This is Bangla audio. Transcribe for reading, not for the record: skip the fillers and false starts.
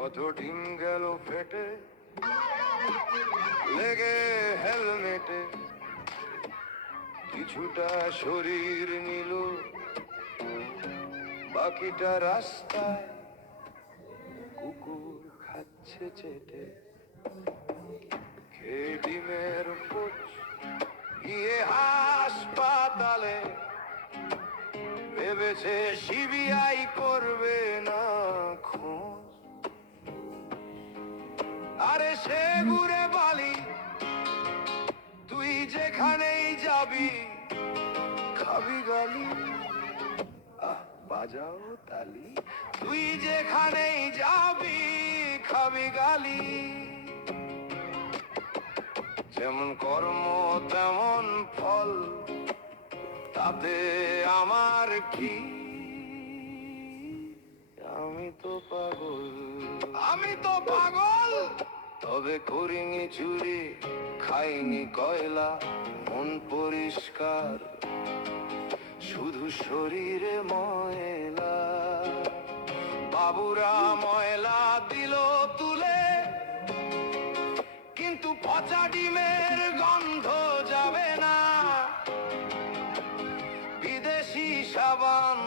কত ডিম গেল ফেটে লেগে হেলমেটে, কিছুটা শরীর নিল, বাকিটা রাস্তায় কুকুর খাচ্ছে চেটে। খেয়ে ডিমের পোচ গিয়ে হাসপাতালে, ভেবেছে সিবিআই করবে না খোঁজ। আরে সে ঘুরে বালি, তুই যেখানেই যাবি খাবি গালি। বাজাও তালি, তুই যেখানেই যাবি খাবি গালি। যেমন কর্ম তেমন ফল, তাতে আমার কি? আমি তো পাগল, আমি তো পাগল। তবে করিনি চুরি, খাইনি কয়লা, মন পরিষ্কার, শুধু শরীরে ময়লা। বাবুরা ময়লা দিল তুলে, কিন্তু পচা ডিমের গন্ধ যাবে না। বিদেশি সাবান